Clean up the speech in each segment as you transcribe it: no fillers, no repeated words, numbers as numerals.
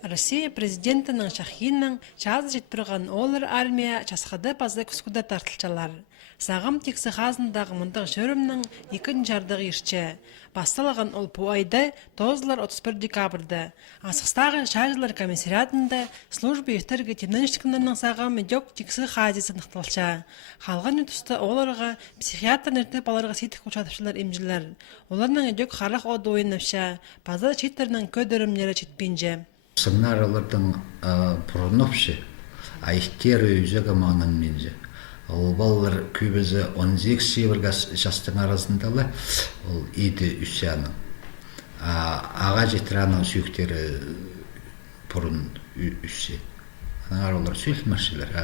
Россия президентінің шахинның чаз жетпірған олар армия часқады пазы күскуді тартылчалар. Сағым тексі хазындағы мұндың шөрімнің 2 жардығы ерші. Басталған ол по айды 31 декабрды. Асықстағы шажылар комиссариатында службы ефтергі темненшікіндерінің сағамы жоқ тексі хазесі нықталча. Халған үтісті оларға психиатр нертіп аларға сетік ұчатышылар емжілер. Оларның едек қарақ оды ойынапша, пазы четтерінің көдірімлері четпенже. Сценарилардың бұрынопшы, айықтері үзігі маңын менже. Ол балалар көбізі 18 севіргі жастың арасындалы, ол еді үсяның. Аға жетіраның сүйіктері бұрын үссе. Олар сөйлміршілер,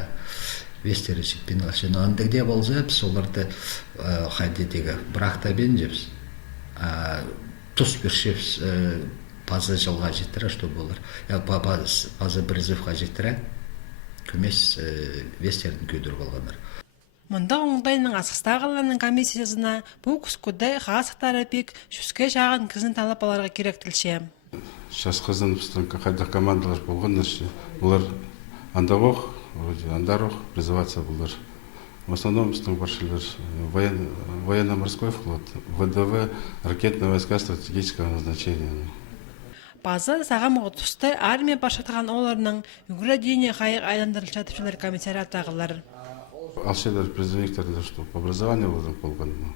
вестері жетпен алшын. Ондығде болса, біз оларды қайдедегі бірақта бен жепс. Тұс біршепс пазы жылға жеттірі, что болар. Пазы бірізівға жеттірі, көмес вестердің көдір болғандар. Мұнда оңдайының асықстағыларының комиссиясына бұл күскуді ғасықтары пек шүске шағын кізін талап аларға керек тілше. Сейчас қызын біздің қайда командалар болған нәрсе. Бұлар андағоқ, андароқ призываться бұлар. В основном біздің баршылар военно-морской флот, ВДВ, ракетные войска стратегического назначения. Базы сағамығы тұсты армия башатыған оларының үгірі дейіне қайық айландырылша түпшілер комиссариат тағылар. Алшелер призывниктерді, что по образованию болған.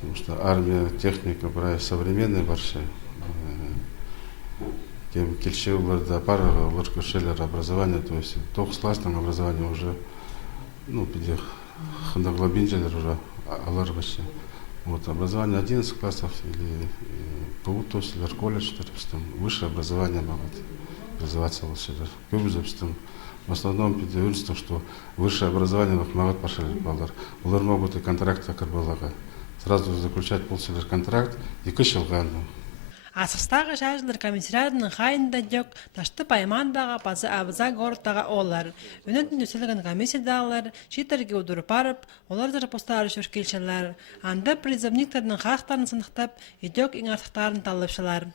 Потому что армия, техника, брай современный баршы. Кем келше оларды апарығы, олар көшелер образование, то есть тоқсластың образование уже, пиде хындаглобинжелер уже алар башы. Вот образование 11 классов или ПУ, то есть колледж, высшее образование могут образоваться лучше. В основном педагогическом, что высшее образование могут пошли балдар. Улар могут и контракт акарбалага. Сразу заключать полселер контракт и кышылгану. Асықстағы шажылар комиссариатының қайында жоқ, ташты паймандаға пазы абыза ғорттаға олар. Өнетін өселген комиссиядағылар шеттерге удырып барып, олар зарпостары шөркелшілер. Анда призывниктердің қақтарын сынықтап, едек ең артықтарын талапшылар.